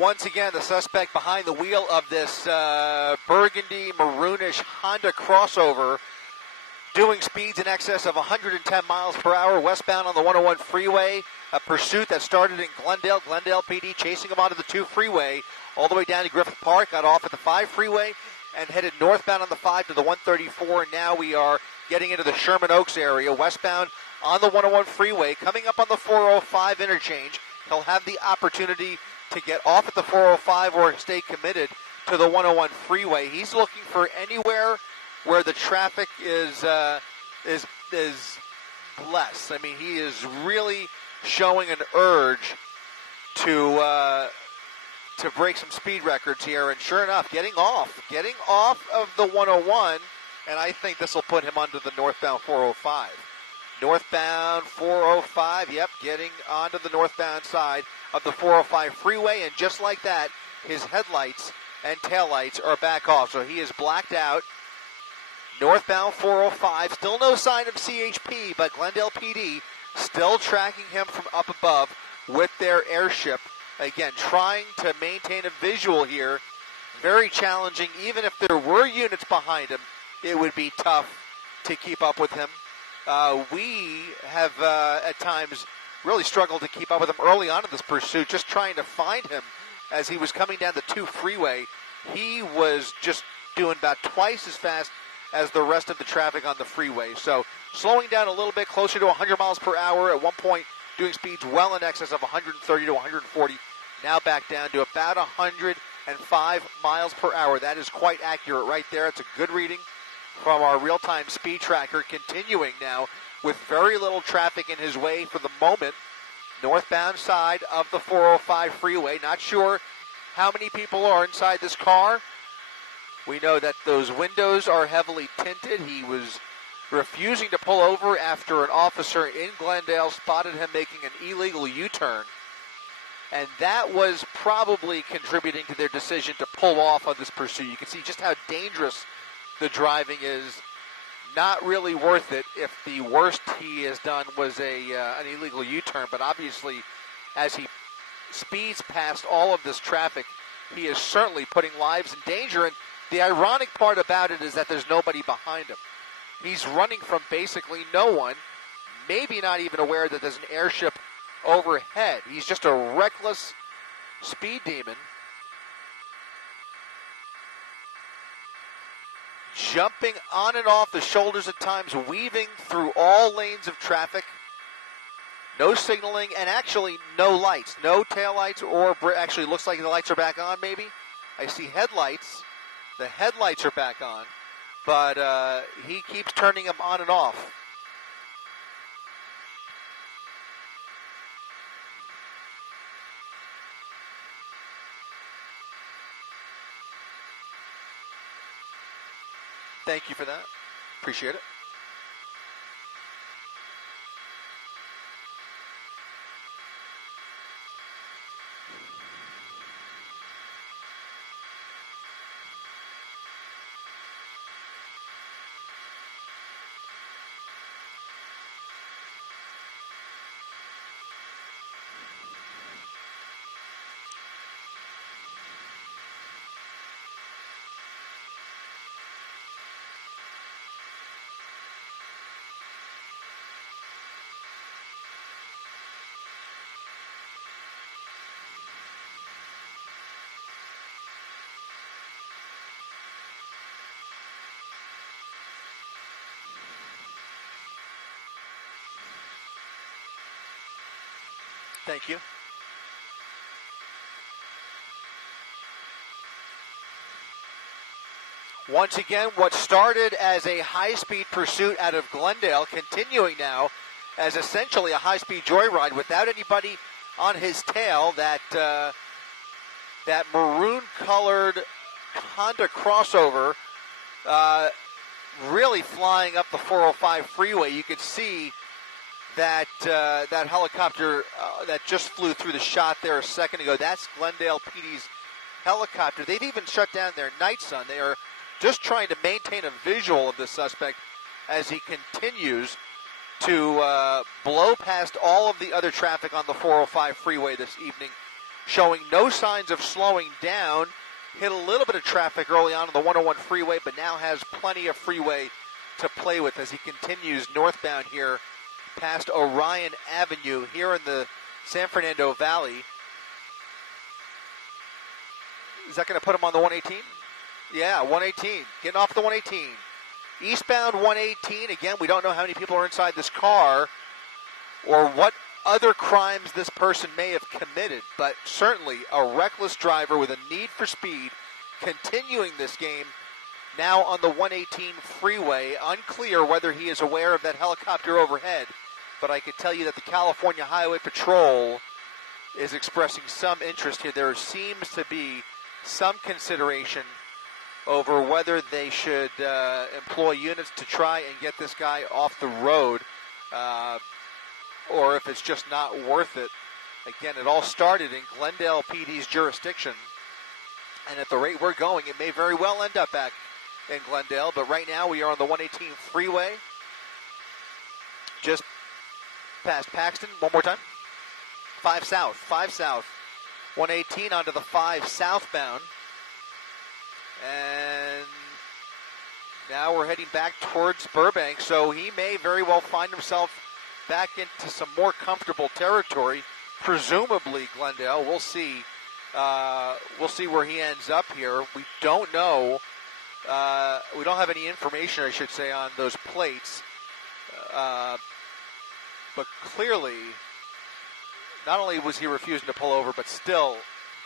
Once again, the suspect behind the wheel of this burgundy maroonish Honda crossover, doing speeds in excess of 110 miles per hour westbound on the 101 freeway. A pursuit that started in Glendale. Glendale PD chasing him onto the 2 freeway all the way down to Griffith Park. Got off at the 5 freeway and headed northbound on the 5 to the 134. And now we are getting into the Sherman Oaks area, westbound on the 101 freeway. Coming up on the 405 interchange, he'll have the opportunity to get off at the 405 or stay committed to the 101 freeway. He's looking for anywhere where the traffic is less. I mean, he is really showing an urge to break some speed records here. And sure enough, getting off of the 101, and I think this will put him onto the northbound 405. Northbound 405, yep, getting onto the northbound side of the 405 freeway, and just like that, his headlights and taillights are back off. So he is blacked out. Northbound 405, still no sign of CHP, but Glendale PD still tracking him from up above with their airship. Again, trying to maintain a visual here. Very challenging. Even if there were units behind him, it would be tough to keep up with him. We have at times really struggled to keep up with him early on in this pursuit, just trying to find him as he was coming down the 2 freeway. He was just doing about twice as fast as the rest of the traffic on the freeway. So slowing down a little bit, closer to 100 miles per hour. At one point, doing speeds well in excess of 130 to 140. Now back down to about 105 miles per hour. That is quite accurate right there. It's a good reading from our real-time speed tracker. Continuing now with very little traffic in his way for the moment. Northbound side of the 405 freeway. Not sure how many people are inside this car. We know that those windows are heavily tinted. He was refusing to pull over after an officer in Glendale spotted him making an illegal U-turn. And that was probably contributing to their decision to pull off on this pursuit. You can see just how dangerous the driving is. Not really worth it if the worst he has done was an illegal U-turn. But obviously, as he speeds past all of this traffic, he is certainly putting lives in danger. And the ironic part about it is that there's nobody behind him. He's running from basically no one, maybe not even aware that there's an airship overhead. He's just a reckless speed demon. Jumping on and off the shoulders at times, weaving through all lanes of traffic. No signaling, and actually no lights. No taillights, or actually looks like the lights are back on maybe. I see headlights. The headlights are back on, but he keeps turning them on and off. Thank you for that. Appreciate it. Thank you. Once again, what started as a high-speed pursuit out of Glendale, continuing now as essentially a high-speed joyride without anybody on his tail. That maroon-colored Honda crossover really flying up the 405 freeway. You could see that that helicopter that just flew through the shot there a second ago. That's Glendale PD's helicopter. They've even shut down their night sun. They are just trying to maintain a visual of the suspect as he continues to blow past all of the other traffic on the 405 freeway this evening showing no signs of slowing down. Hit a little bit of traffic early on the 101 freeway, but now has plenty of freeway to play with as he continues northbound here past Orion Avenue here in the San Fernando Valley. Is that going to put him on the 118? Yeah, 118. Getting off the 118. Eastbound 118. Again, we don't know how many people are inside this car or what other crimes this person may have committed, but certainly a reckless driver with a need for speed continuing this game now on the 118 freeway. Unclear whether he is aware of that helicopter overhead, but I can tell you that the California Highway Patrol is expressing some interest here. There seems to be some consideration over whether they should employ units to try and get this guy off the road, or if it's just not worth it. Again, it all started in Glendale PD's jurisdiction, and at the rate we're going, it may very well end up back in Glendale, but right now we are on the 118 freeway, just past Paxton. One more time. 5 south, 118 onto the 5 southbound, and now we're heading back towards Burbank, so he may very well find himself back into some more comfortable territory, presumably Glendale. We'll see. We'll see where he ends up here. We don't know. We don't have any information, I should say, on those plates. But clearly, not only was he refusing to pull over, but still,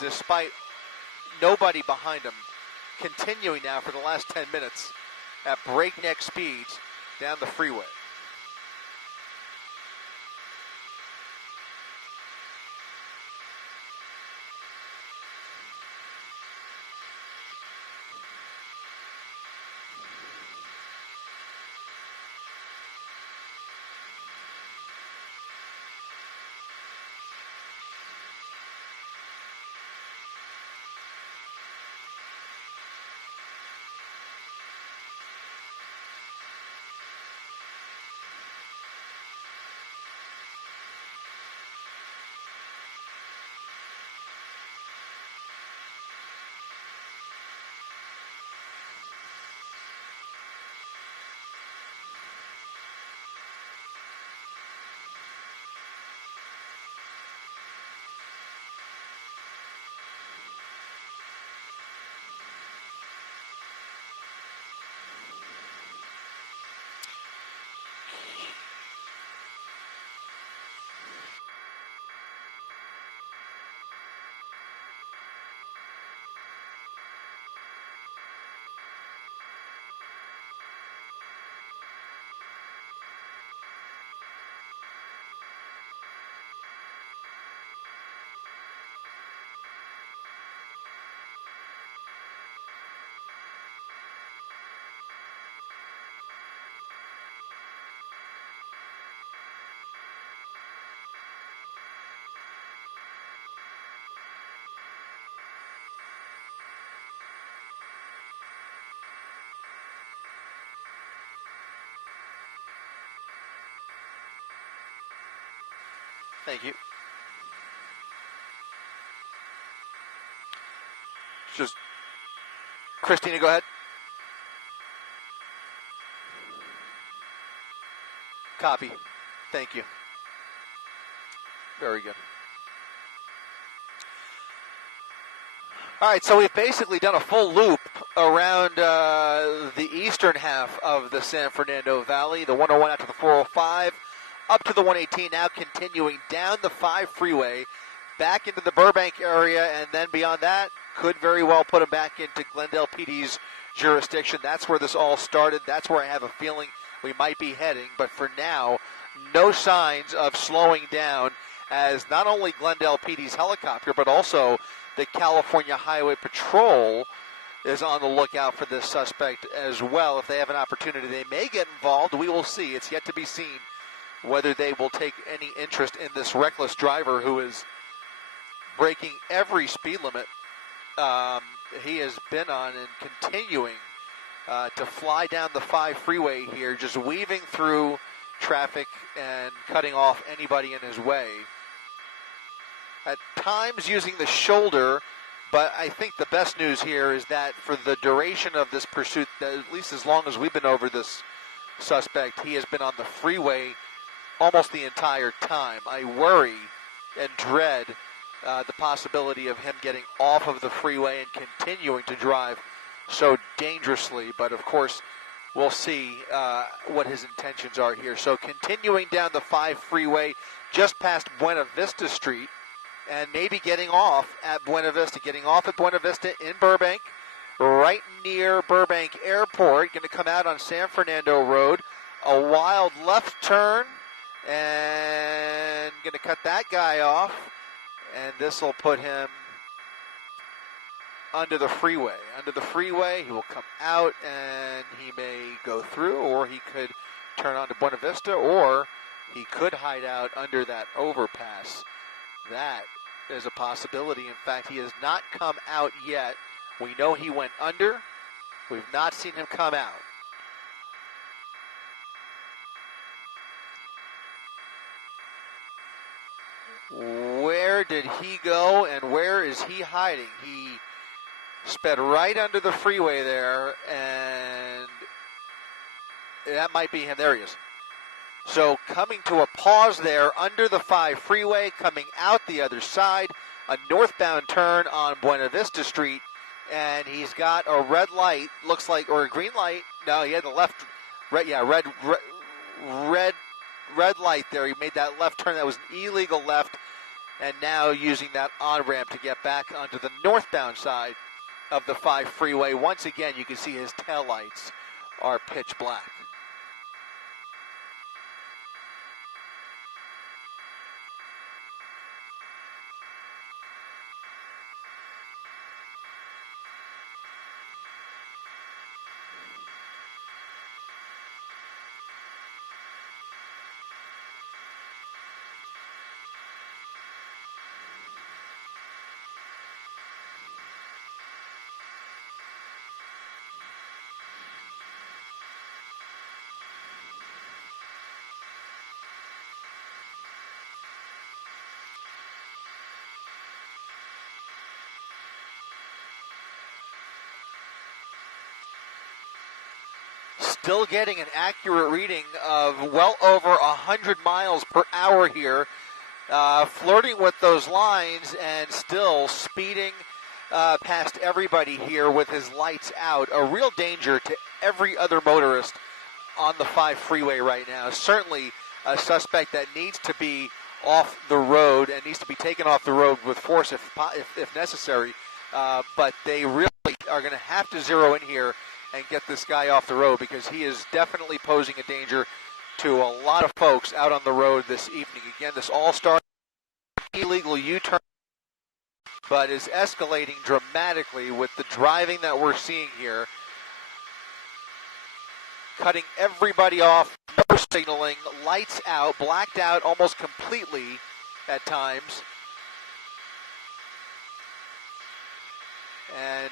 despite nobody behind him, continuing now for the last 10 minutes at breakneck speeds down the freeway. Thank you. Just, Christina, go ahead. Copy. Thank you. Very good. All right, so we've basically done a full loop around the eastern half of the San Fernando Valley, the 101 out to the 405, up to the 118, now continuing down the 5 freeway, back into the Burbank area, and then beyond that, could very well put him back into Glendale PD's jurisdiction. That's where this all started. That's where I have a feeling we might be heading. But for now, no signs of slowing down, as not only Glendale PD's helicopter, but also the California Highway Patrol is on the lookout for this suspect as well. If they have an opportunity, they may get involved. We will see. It's yet to be seen whether they will take any interest in this reckless driver who is breaking every speed limit he has been on and continuing to fly down the 5 freeway here, just weaving through traffic and cutting off anybody in his way. at times using the shoulder, but I think the best news here is that for the duration of this pursuit, at least as long as we've been over this suspect, he has been on the freeway almost the entire time. I worry and dread the possibility of him getting off of the freeway and continuing to drive so dangerously, but of course we'll see what his intentions are here. So continuing down the 5 freeway just past Buena Vista Street, and maybe getting off at Buena Vista, in Burbank, right near Burbank Airport. Going to come out on San Fernando Road, a wild left turn, and going to cut that guy off, and this will put him under the freeway. Under the freeway, he will come out, and he may go through, or he could turn onto Buena Vista, or he could hide out under that overpass. That is a possibility. In fact, he has not come out yet. We know he went under. We've not seen him come out. Where did he go, and where is he hiding? He sped right under the freeway there, and that might be him. There he is. So coming to a pause there under the 5 freeway, coming out the other side, a northbound turn on Buena Vista Street, and he's got a red light, looks like, or a green light. No, he had the left, red light there. He made that left turn. That was an illegal left, and now using that on-ramp to get back onto the northbound side of the 5 freeway. Once again, you can see his taillights are pitch black. Still getting an accurate reading of well over 100 miles per hour here, flirting with those lines and still speeding past everybody here with his lights out. A real danger to every other motorist on the 5 freeway right now. Certainly a suspect that needs to be off the road and needs to be taken off the road with force if necessary. But they really are going to have to zero in here and get this guy off the road, because he is definitely posing a danger to a lot of folks out on the road this evening. Again, this all started illegal U-turn, but is escalating dramatically with the driving that we're seeing here. Cutting everybody off, no signaling, lights out, blacked out almost completely at times. And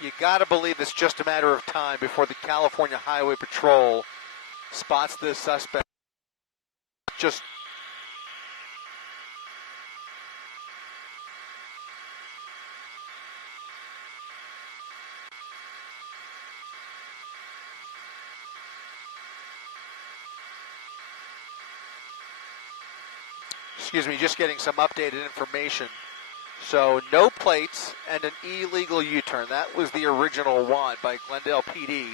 you got to believe it's just a matter of time before the California Highway Patrol spots this suspect. Just getting some updated information. So no plates and an illegal U-turn. That was the original one by Glendale PD.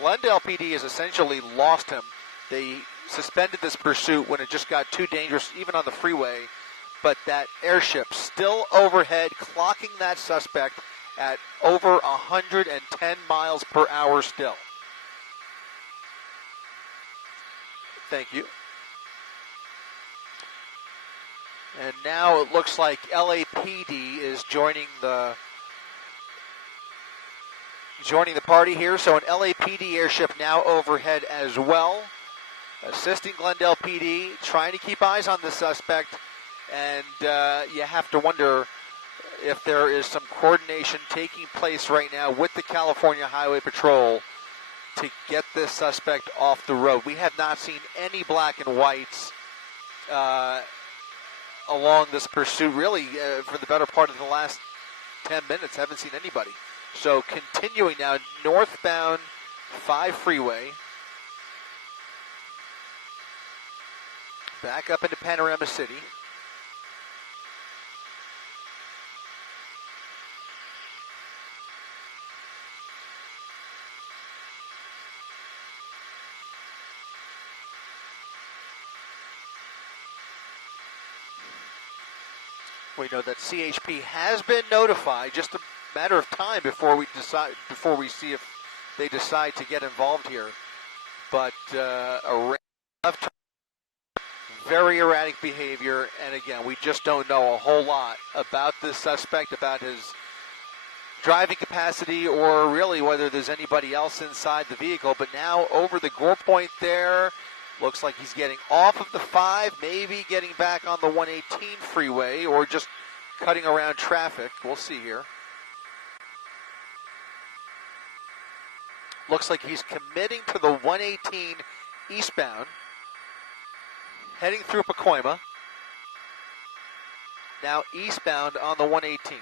Glendale PD has essentially lost him. They suspended this pursuit when it just got too dangerous, even on the freeway. But that airship still overhead, clocking that suspect at over 110 miles per hour still. Thank you. And now it looks like LAPD is joining the party here. So an LAPD airship now overhead as well, assisting Glendale PD, trying to keep eyes on the suspect. And you have to wonder if there is some coordination taking place right now with the California Highway Patrol to get this suspect off the road. We have not seen any black and whites along this pursuit really for the better part of the last 10 minutes. Haven't seen anybody. So continuing now, northbound 5 freeway. Back up into Panorama City. We know that CHP has been notified. Just a matter of time before we see if they decide to get involved here. But a left turn, very erratic behavior, and again, we just don't know a whole lot about this suspect, about his driving capacity, or really whether there's anybody else inside the vehicle. But now over the Gore Point there, looks like he's getting off of the 5, maybe getting back on the 118 freeway, or just cutting around traffic. We'll see here. Looks like he's committing to the 118 eastbound, heading through Pacoima. Now eastbound on the 118.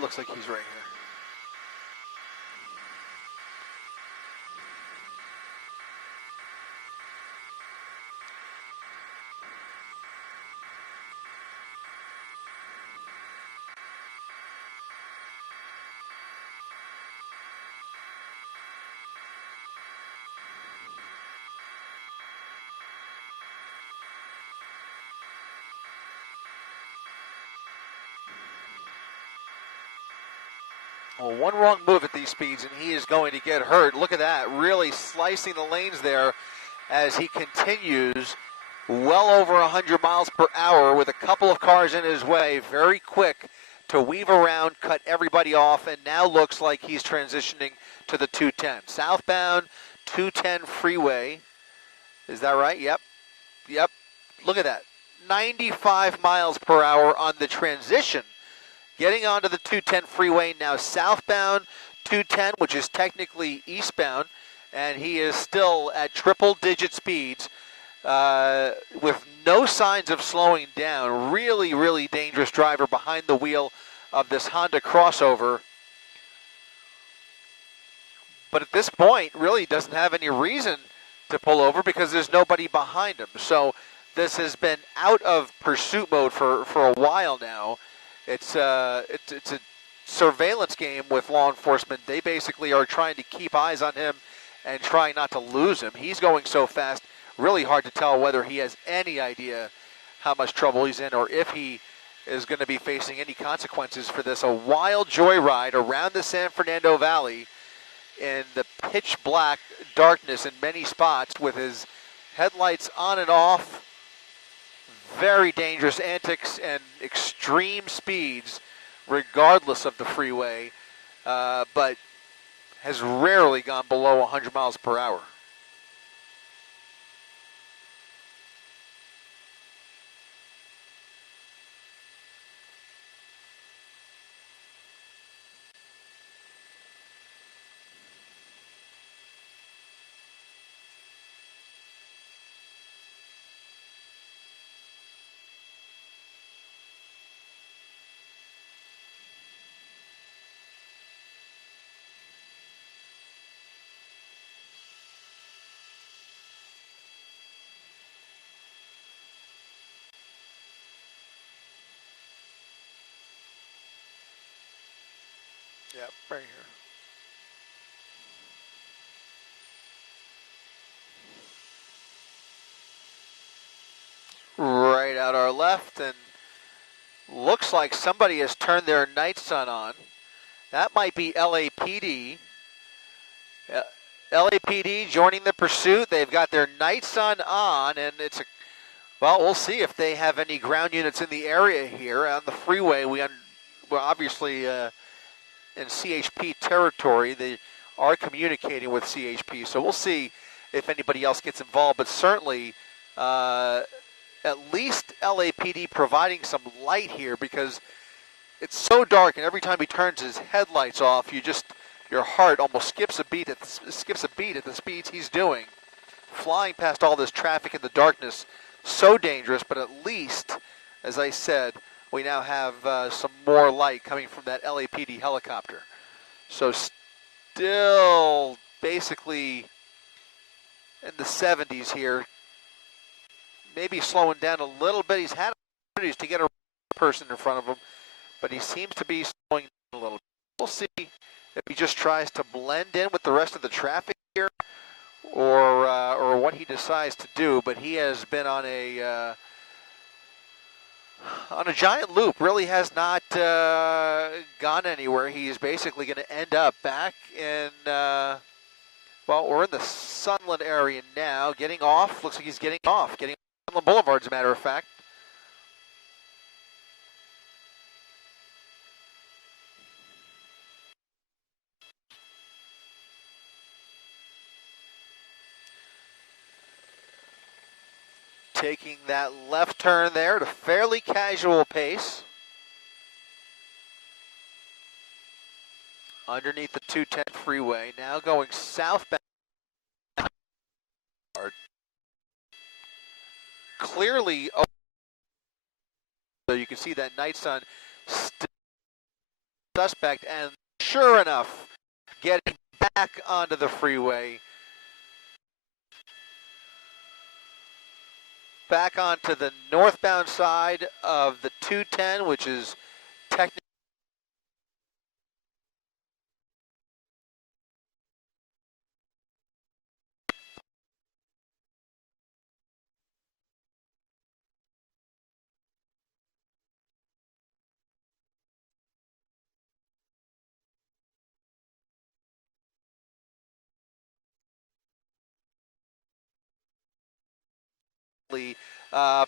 Looks like he's right here. Well, one wrong move at these speeds, and he is going to get hurt. Look at that, really slicing the lanes there as he continues well over 100 miles per hour with a couple of cars in his way. Very quick to weave around, cut everybody off, and now looks like he's transitioning to the 210. Southbound 210 freeway. Is that right? Yep. Look at that. 95 miles per hour on the transition. Getting onto the 210 freeway, now southbound 210, which is technically eastbound, and he is still at triple-digit speeds with no signs of slowing down. Really, really dangerous driver behind the wheel of this Honda crossover. But at this point, really doesn't have any reason to pull over because there's nobody behind him. So this has been out of pursuit mode for a while now. It's a surveillance game with law enforcement. They basically are trying to keep eyes on him and trying not to lose him. He's going so fast, really hard to tell whether he has any idea how much trouble he's in or if he is going to be facing any consequences for this. A wild joyride around the San Fernando Valley in the pitch black darkness in many spots with his headlights on and off. Very dangerous antics and extreme speeds regardless of the freeway, but has rarely gone below 100 miles per hour. Yep, right here. Right out our left, and looks like somebody has turned their night sun on. That might be LAPD. LAPD joining the pursuit. They've got their night sun on, and well, we'll see if they have any ground units in the area here on the freeway. We're obviously in CHP territory. They are communicating with CHP, so we'll see if anybody else gets involved, but certainly at least LAPD providing some light here, because it's so dark, and every time he turns his headlights off, your heart almost skips a beat at the speeds he's doing. Flying past all this traffic in the darkness, so dangerous, but at least, as I said, we now have some more light coming from that LAPD helicopter. So still basically in the 70s here, maybe slowing down a little bit. He's had opportunities to get a person in front of him, but he seems to be slowing down a little bit. We'll see if he just tries to blend in with the rest of the traffic here, or what he decides to do. But he has been on a giant loop. Really has not gone anywhere. He's basically going to end up back in. Well, we're in the Sunland area now. Getting off. Looks like he's getting off. Getting off Sunland Boulevard, as a matter of fact. Taking that left turn there at a fairly casual pace. Underneath the 210 freeway. Now going southbound. Clearly, so you can see that night sun suspect, and sure enough, getting back onto the freeway. Back onto the northbound side of the 210, which is technically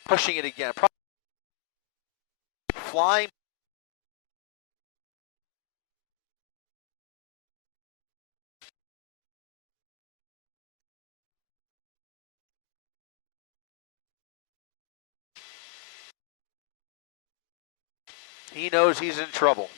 pushing it again. Flying. He knows he's in trouble.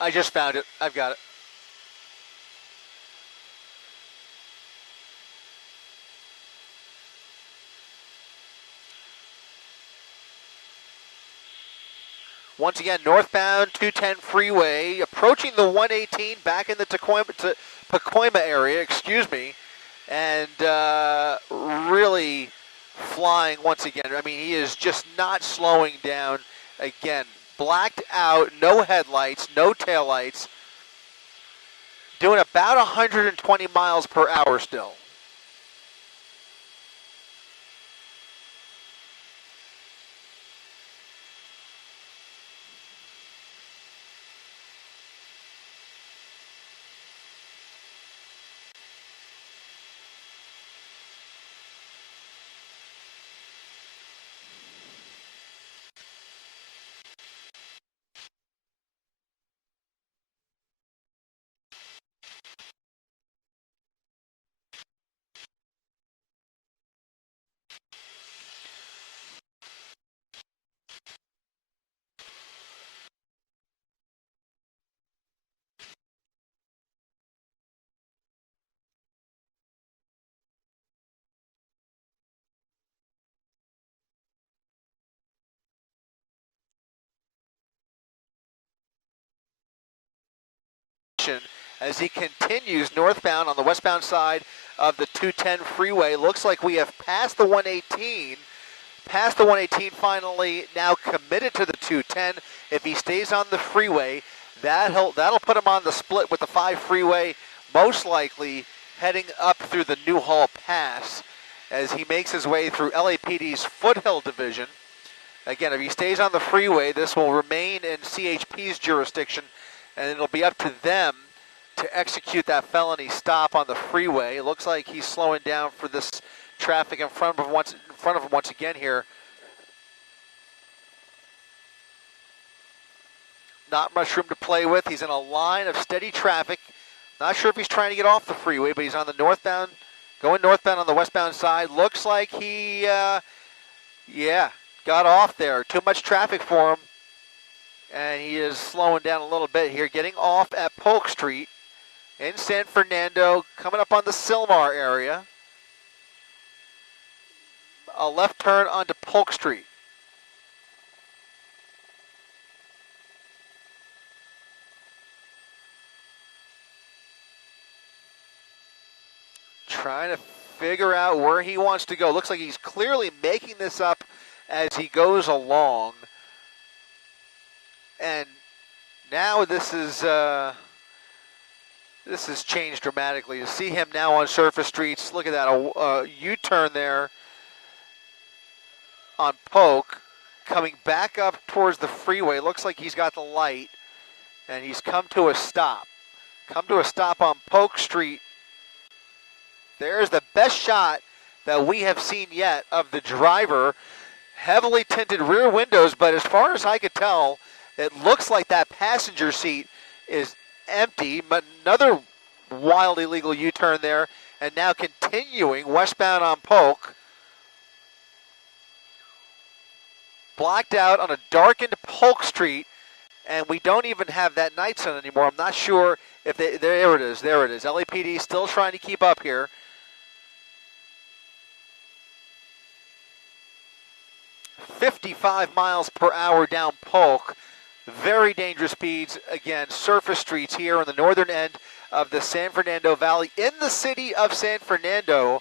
I just found it. I've got it. Once again, northbound 210 freeway, approaching the 118 back in the Pacoima area, excuse me, and really flying once again. I mean, he is just not slowing down again. Blacked out, no headlights, no taillights, doing about 120 miles per hour still. as he continues northbound on the westbound side of the 210 freeway. Looks like we have passed the 118. Past the 118 finally, now committed to the 210. If he stays on the freeway, that'll put him on the split with the 5 freeway, most likely heading up through the Newhall Pass as he makes his way through LAPD's Foothill Division. Again, if he stays on the freeway, this will remain in CHP's jurisdiction, and it'll be up to them to execute that felony stop on the freeway. It looks like he's slowing down for this traffic in front of him once again here. Not much room to play with. He's in a line of steady traffic. Not sure if he's trying to get off the freeway, but he's on the northbound, going northbound on the westbound side. Looks like he, got off there. Too much traffic for him. And he is slowing down a little bit here, getting off at Polk Street in San Fernando, coming up on the Sylmar area. A left turn onto Polk Street. Trying to figure out where he wants to go. Looks like he's clearly making this up as he goes along. And now this has changed dramatically. To see him now on surface streets, look at that, a U-turn there on Polk, coming back up towards the freeway. Looks like he's got the light, and he's come to a stop. Come to a stop on Polk Street. There's the best shot that we have seen yet of the driver. Heavily tinted rear windows, but as far as I could tell, it looks like that passenger seat is empty. But another wild illegal U-turn there, and now continuing westbound on Polk. Blocked out on a darkened Polk Street, and we don't even have that night sun anymore. I'm not sure if there it is. LAPD still trying to keep up here. "55 miles per hour down Polk. Very dangerous speeds. Again, surface streets here on the northern end of the San Fernando Valley in the city of San Fernando,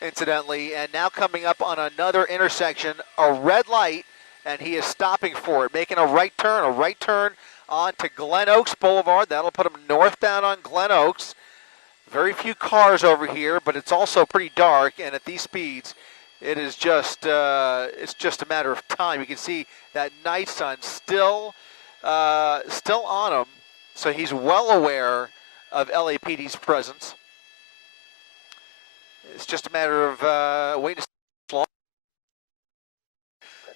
incidentally. And now coming up on another intersection, a red light, and he is stopping for it, making a right turn onto Glen Oaks Boulevard. That'll put him northbound on Glen Oaks. Very few cars over here, but it's also pretty dark, and at these speeds, it is just it's just a matter of time. You can see that night sun still on him, so he's well aware of LAPD's presence. It's just a matter of waiting to see.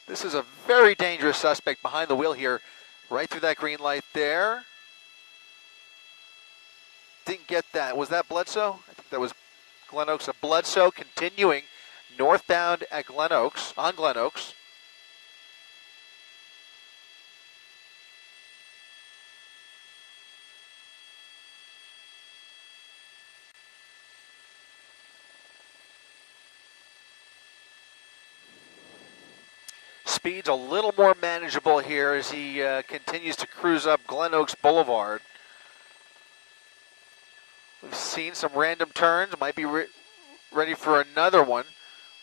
This is a very dangerous suspect behind the wheel here, right through that green light there. Didn't get that. Was that Bledsoe? I think that was Glen Oaks. Bledsoe continuing northbound at Glen Oaks, on Glen Oaks. Speed's a little more manageable here as he continues to cruise up Glen Oaks Boulevard. We've seen some random turns, might be ready for another one.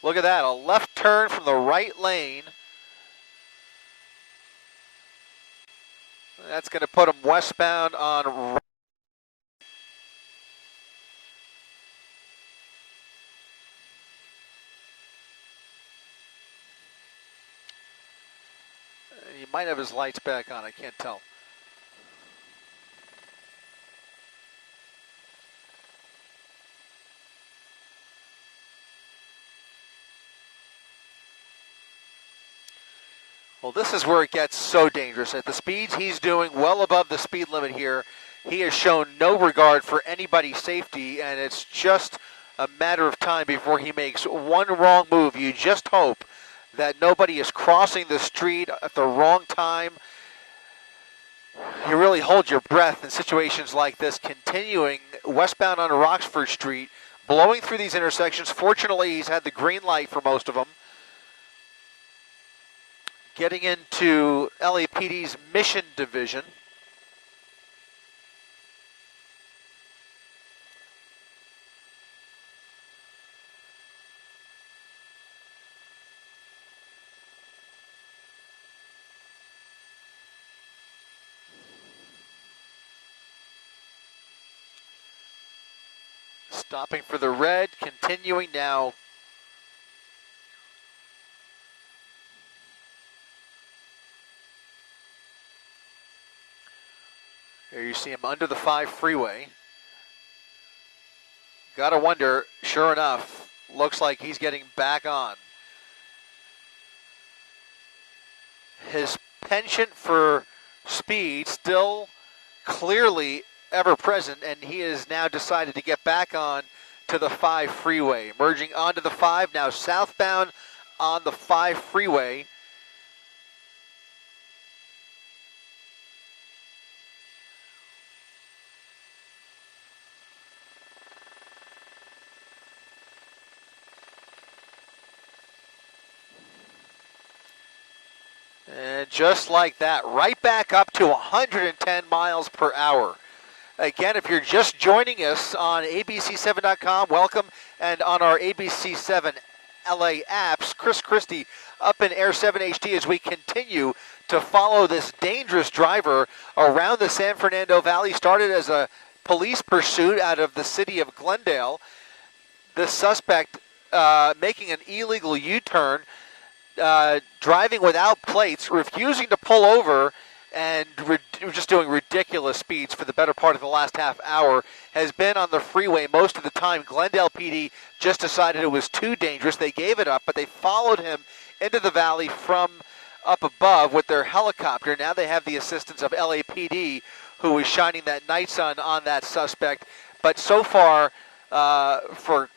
Look at that, a left turn from the right lane. That's going to put him westbound on. He might have his lights back on, I can't tell. Well, this is where it gets so dangerous. At the speeds he's doing, well above the speed limit here, he has shown no regard for anybody's safety, and it's just a matter of time before he makes one wrong move. You just hope that nobody is crossing the street at the wrong time. You really hold your breath in situations like this, continuing westbound on Roxford Street, blowing through these intersections. Fortunately, he's had the green light for most of them. Getting into LAPD's Mission Division. Stopping for the red, continuing now. Here you see him under the 5 freeway. Gotta wonder, sure enough, looks like he's getting back on. His penchant for speed still clearly ever present, and he has now decided to get back on to the 5 freeway. Merging onto the 5, now southbound on the 5 freeway. And just like that, right back up to 110 miles per hour. Again, if you're just joining us on ABC7.com, welcome. And on our ABC7 LA apps, Chris Christie up in Air 7 HD as we continue to follow this dangerous driver around the San Fernando Valley. Started as a police pursuit out of the city of Glendale. The suspect making an illegal U-turn, driving without plates, refusing to pull over, and just doing ridiculous speeds for the better part of the last half hour. Has been on the freeway most of the time. Glendale PD just decided it was too dangerous. They gave it up, but they followed him into the valley from up above with their helicopter. Now they have the assistance of LAPD, who is shining that night sun on that suspect. But so far,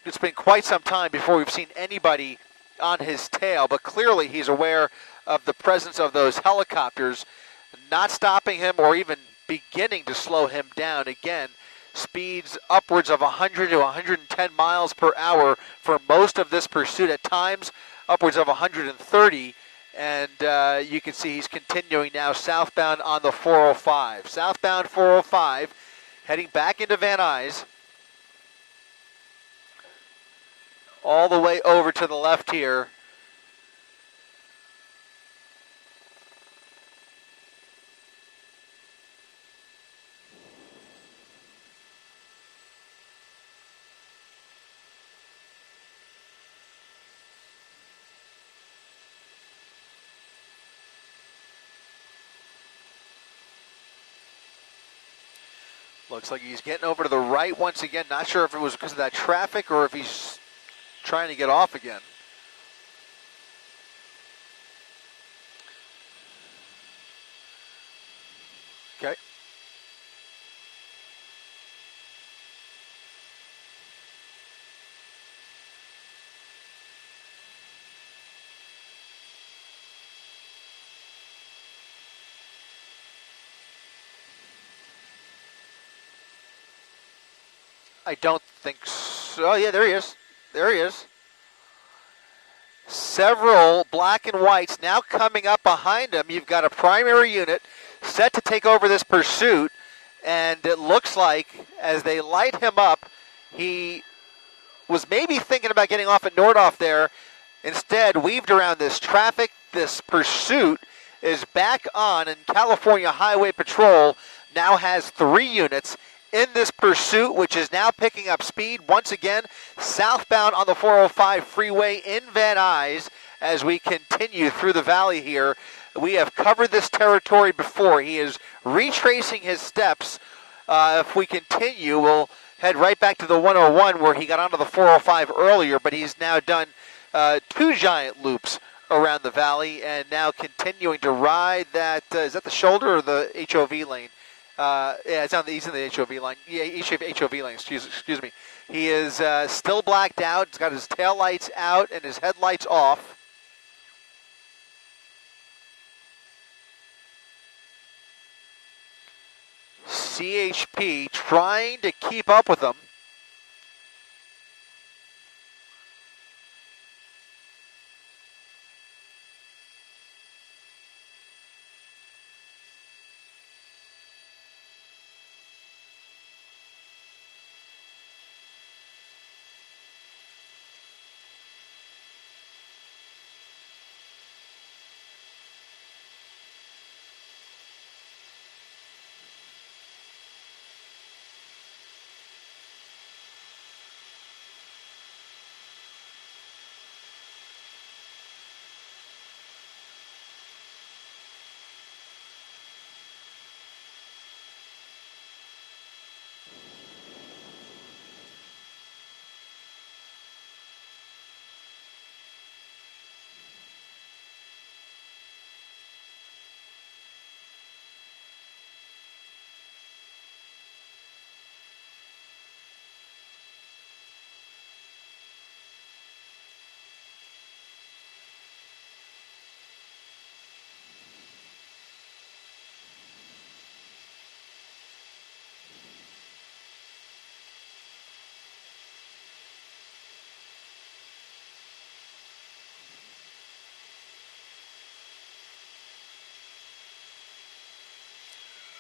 it's been quite some time before we've seen anybody on his tail, but clearly he's aware of the presence of those helicopters, not stopping him or even beginning to slow him down. Again, speeds upwards of 100 to 110 miles per hour for most of this pursuit, at times upwards of 130, and you can see he's continuing now southbound on the 405. Southbound 405, heading back into Van Nuys, all the way over to the left here. Looks like he's getting over to the right once again. Not sure if it was because of that traffic or if he's trying to get off again. Okay. I don't think so. Oh, yeah, there he is. There he is. Several black and whites now coming up behind him. You've got a primary unit set to take over this pursuit, and it looks like as they light him up, he was maybe thinking about getting off at Nordhoff there. Instead, weaved around this traffic. This pursuit is back on, and California Highway Patrol now has 3 units in this pursuit, which is now picking up speed once again southbound on the 405 freeway in Van Nuys as we continue through the valley here. We have covered this territory before. He is retracing his steps. If we continue, we'll head right back to the 101 where he got onto the 405 earlier, but he's now done 2 giant loops around the valley and now continuing to ride that, is that the shoulder or the HOV lane? Yeah, he's in the HOV line. Yeah, HOV lane, excuse me. He is still blacked out. He's got his tail lights out and his headlights off. CHP trying to keep up with him.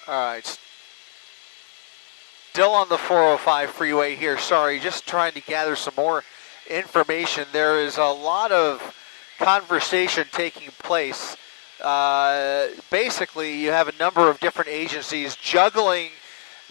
All right. Still on the 405 freeway here. Sorry, just trying to gather some more information. There is a lot of conversation taking place. Basically, you have a number of different agencies juggling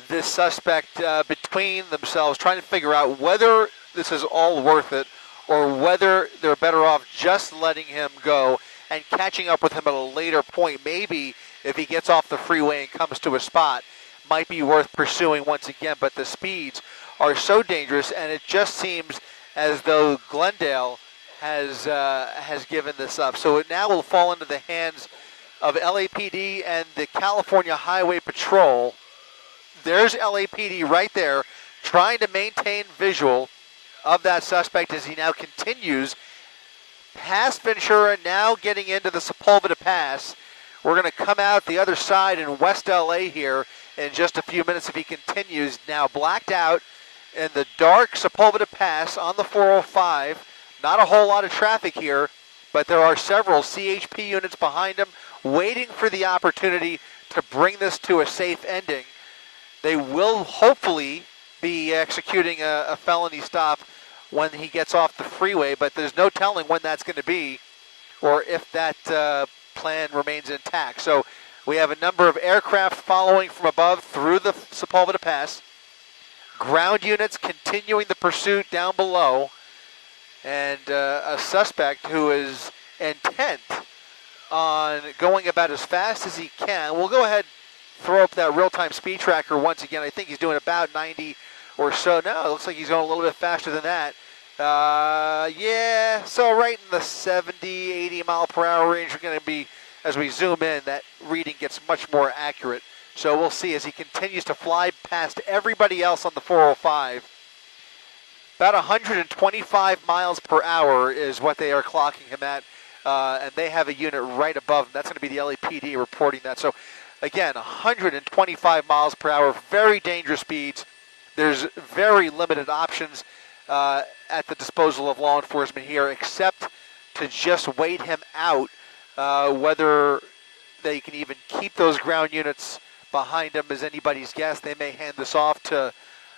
this suspect between themselves, trying to figure out whether this is all worth it or whether they're better off just letting him go and catching up with him at a later point. Maybe if he gets off the freeway and comes to a spot, might be worth pursuing once again. But the speeds are so dangerous, and it just seems as though Glendale has given this up. So it now will fall into the hands of LAPD and the California Highway Patrol. There's LAPD right there trying to maintain visual of that suspect as he now continues past Ventura, now getting into the Sepulveda Pass. We're going to come out the other side in West LA here in just a few minutes if he continues. Now blacked out in the dark Sepulveda Pass on the 405. Not a whole lot of traffic here, but there are several CHP units behind him waiting for the opportunity to bring this to a safe ending. They will hopefully be executing a felony stop when he gets off the freeway, but there's no telling when that's going to be or if that plan remains intact. So we have a number of aircraft following from above through the Sepulveda Pass. Ground units continuing the pursuit down below. And a suspect who is intent on going about as fast as he can. We'll go ahead and throw up that real-time speed tracker once again. I think he's doing about 90 or so. No, it looks like he's going a little bit faster than that. Yeah, so right in the 70, 80 mile per hour range. We're going to be, as we zoom in, that reading gets much more accurate. So we'll see as he continues to fly past everybody else on the 405. About 125 miles per hour is what they are clocking him at, and they have a unit right above him. That's going to be the LAPD reporting that. So, again, 125 miles per hour, very dangerous speeds. There's very limited options at the disposal of law enforcement here, except to just wait him out, whether they can even keep those ground units behind him is anybody's guess. They may hand this off to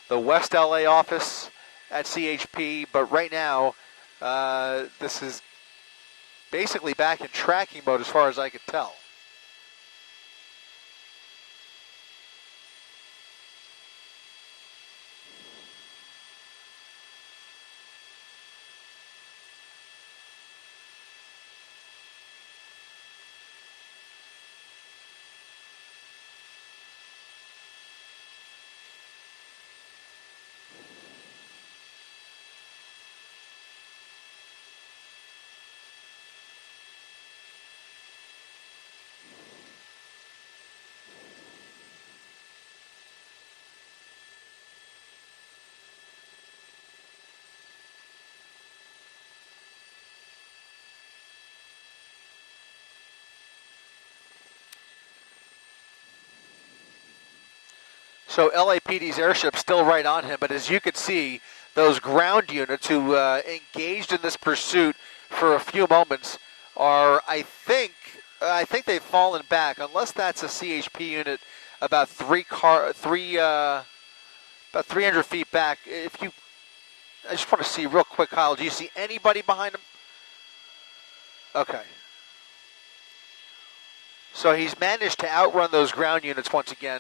the West LA office at CHP, but right now, this is basically back in tracking mode as far as I could tell. So LAPD's airship's still right on him, but as you could see, those ground units who engaged in this pursuit for a few moments are, I think they've fallen back, unless that's a CHP unit about 300 feet back. I just want to see real quick, Kyle, do you see anybody behind him? Okay. So he's managed to outrun those ground units once again.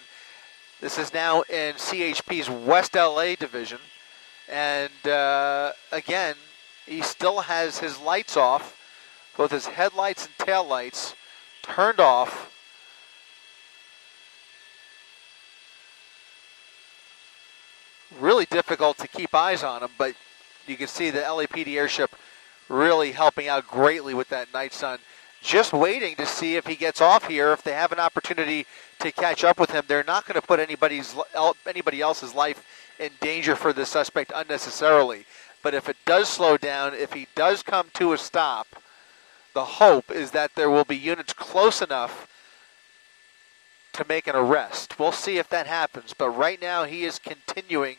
This is now in CHP's West LA division. And again, he still has his lights off, both his headlights and taillights turned off. Really difficult to keep eyes on him, but you can see the LAPD airship really helping out greatly with that night sun. Just waiting to see if he gets off here. If they have an opportunity to catch up with him, they're not going to put anybody else's life in danger for the suspect unnecessarily. But if it does slow down, if he does come to a stop, the hope is that there will be units close enough to make an arrest. We'll see if that happens. But right now he is continuing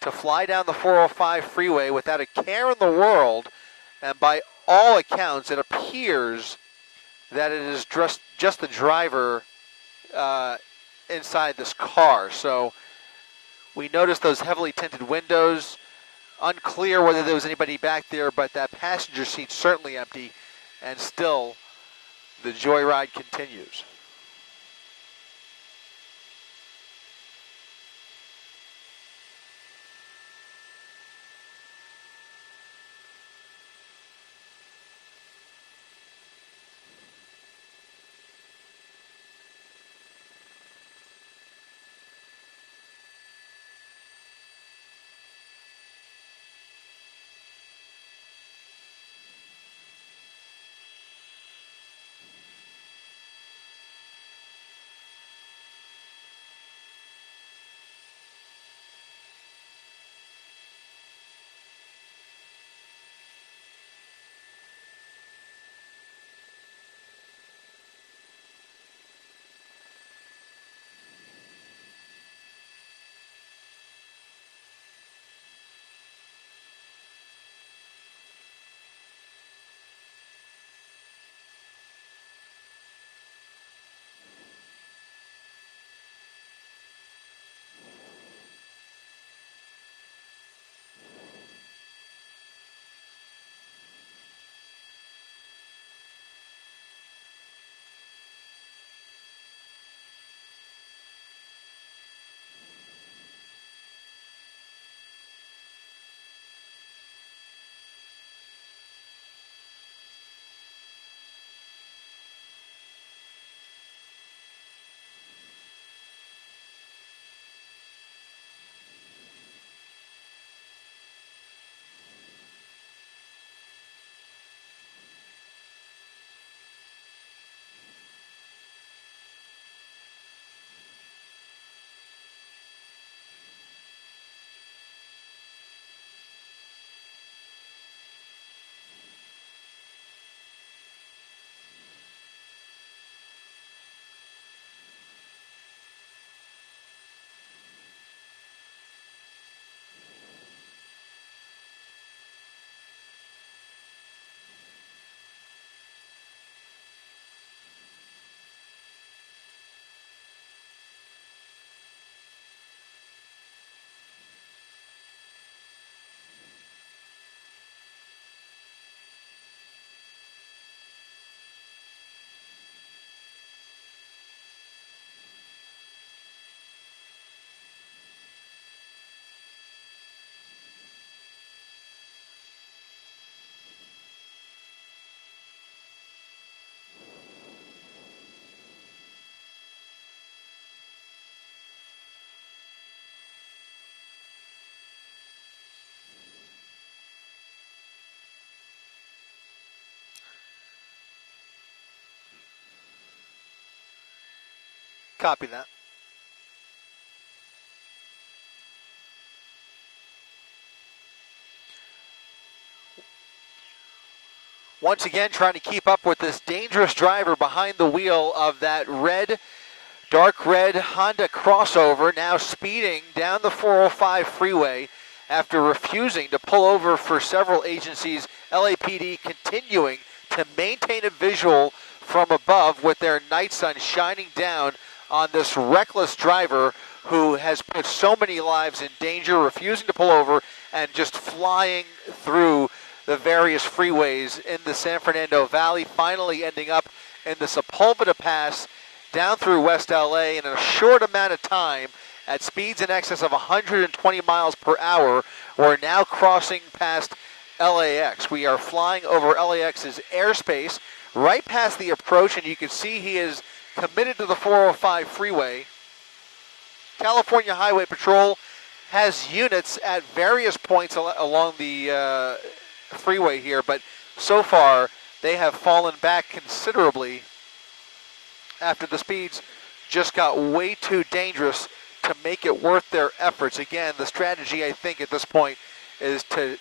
to fly down the 405 freeway without a care in the world. And by all accounts, it appears that it is just the driver inside this car. So we noticed those heavily tinted windows. Unclear whether there was anybody back there, but that passenger seat certainly empty, and still the joyride continues. Copy that. Once again, trying to keep up with this dangerous driver behind the wheel of that dark red Honda crossover, now speeding down the 405 freeway after refusing to pull over for several agencies. LAPD continuing to maintain a visual from above with their night sun shining down on this reckless driver who has put so many lives in danger, refusing to pull over and just flying through the various freeways in the San Fernando Valley, finally ending up in the Sepulveda Pass down through West LA in a short amount of time at speeds in excess of 120 miles per hour. We're now crossing past LAX. We are flying over LAX's airspace right past the approach, and you can see he is committed to the 405 freeway. California Highway Patrol has units at various points along the freeway here, but so far they have fallen back considerably after the speeds just got way too dangerous to make it worth their efforts. Again, the strategy, I think, at this point is to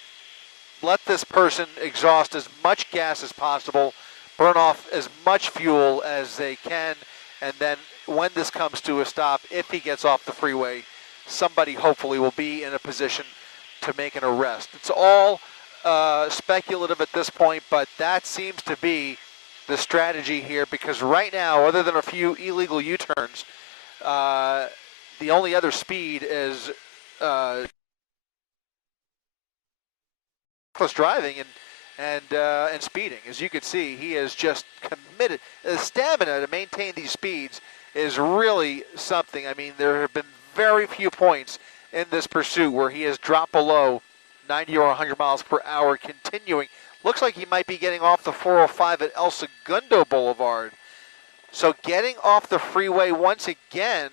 let this person exhaust as much gas as possible, burn off as much fuel as they can, and then when this comes to a stop, if he gets off the freeway, somebody hopefully will be in a position to make an arrest. It's all speculative at this point, but that seems to be the strategy here, because right now, other than a few illegal U-turns, The only other speed is reckless driving and speeding. As you can see, he is just committed. The stamina to maintain these speeds is really something. I mean, there have been very few points in this pursuit where he has dropped below 90 or 100 miles per hour continuing. Looks like he might be getting off the 405 at El Segundo Boulevard. So getting off the freeway once again.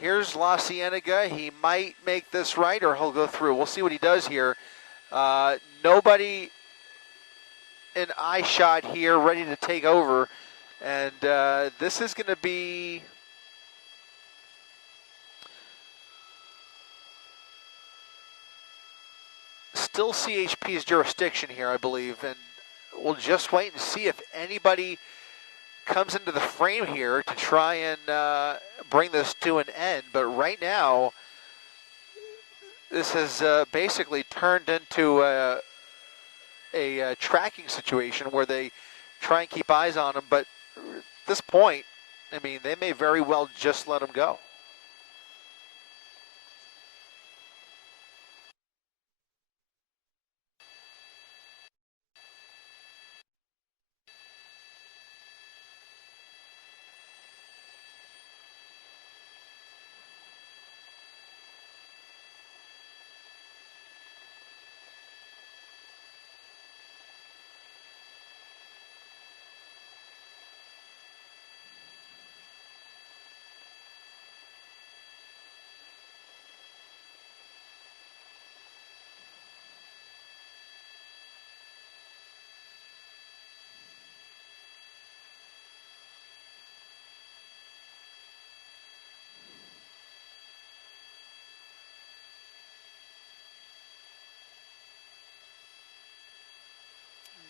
Here's La Cienega. He might make this right or he'll go through. We'll see what he does here. Nobody in eye shot here ready to take over. And this is going to be still CHP's jurisdiction here, I believe. And we'll just wait and see if anybody comes into the frame here to try and bring this to an end. But right now, this has basically turned into a tracking situation where they try and keep eyes on him. But at this point, I mean, they may very well just let him go.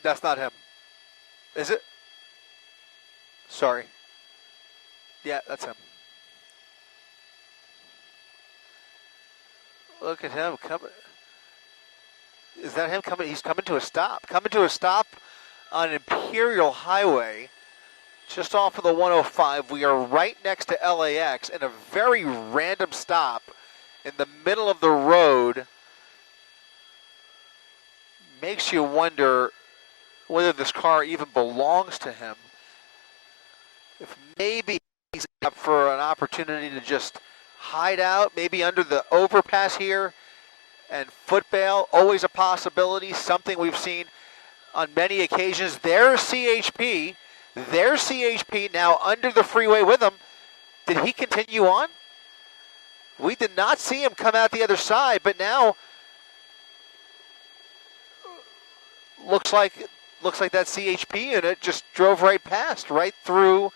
That's not him. Is it? Sorry. Yeah, that's him. Look at him coming. Is that him coming? He's coming to a stop. Coming to a stop on Imperial Highway, just off of the 105. We are right next to LAX in a very random stop in the middle of the road. Makes you wonder whether this car even belongs to him. If maybe he's up for an opportunity to just hide out, maybe under the overpass here, and foot bail, always a possibility, something we've seen on many occasions. There's CHP now under the freeway with him. Did he continue on? We did not see him come out the other side, but now looks like that CHP unit just drove right past, right through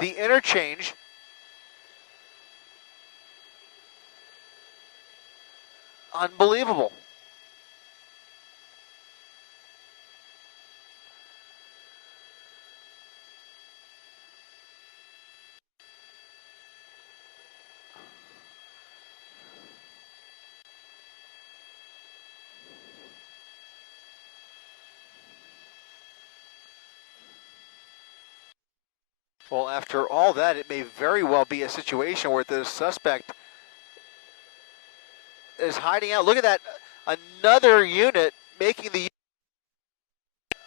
the interchange. Unbelievable. Well, after all that, it may very well be a situation where the suspect is hiding out. Look at that. Another unit making the...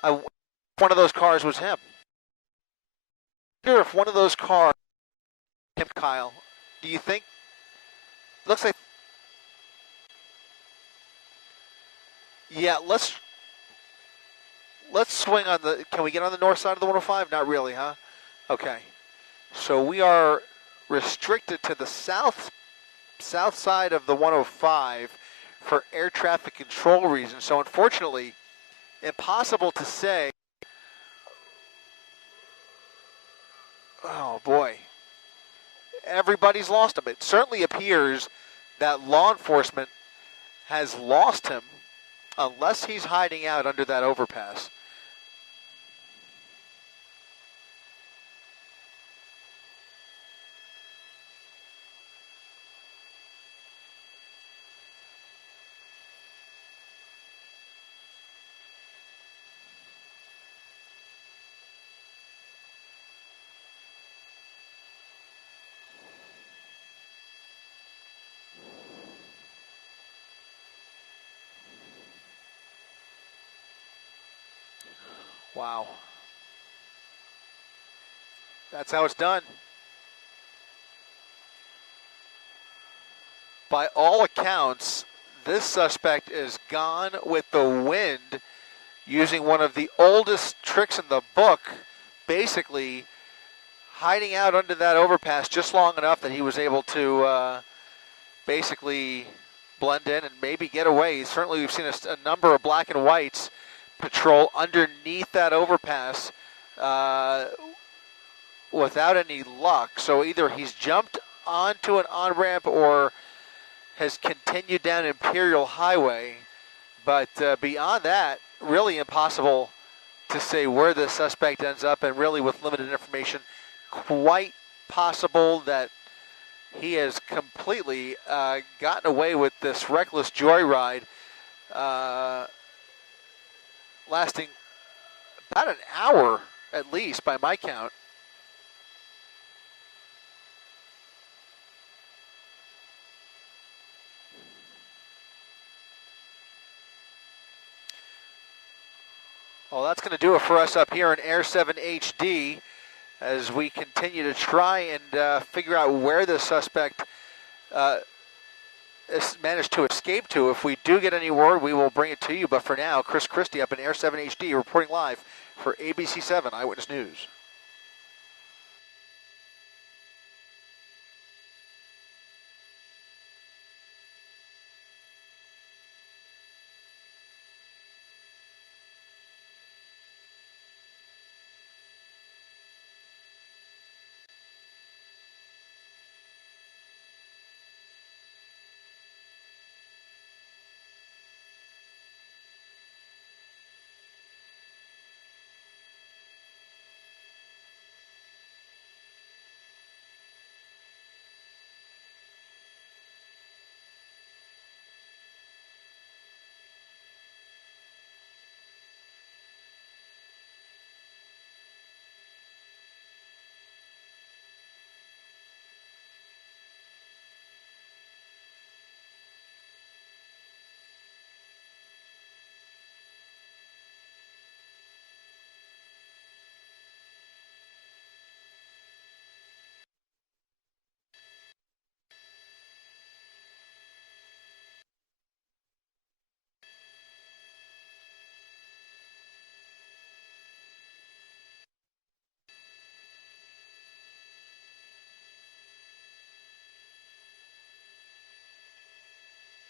one of those cars was him. I wonder if one of those cars... Him, Kyle. Do you think... Looks like... Yeah, let's swing on the... Can we get on the north side of the 105? Not really, huh? Okay, so we are restricted to the south side of the 105 for air traffic control reasons. So unfortunately, impossible to say. Oh boy, everybody's lost him. It certainly appears that law enforcement has lost him unless he's hiding out under that overpass. Wow. That's how it's done. By all accounts, this suspect is gone with the wind, using one of the oldest tricks in the book, basically hiding out under that overpass just long enough that he was able to basically blend in and maybe get away. Certainly we've seen a number of black and whites patrol underneath that overpass without any luck. So either he's jumped onto an on-ramp or has continued down Imperial Highway. But beyond that, really impossible to say where the suspect ends up, and really with limited information, quite possible that he has completely gotten away with this reckless joyride, lasting about an hour at least by my count. Well, that's going to do it for us up here in Air 7 HD as we continue to try and figure out where the suspect managed to escape to. If we do get any word, we will bring it to you. But for now, Chris Christie up in Air 7 HD reporting live for ABC 7 Eyewitness News.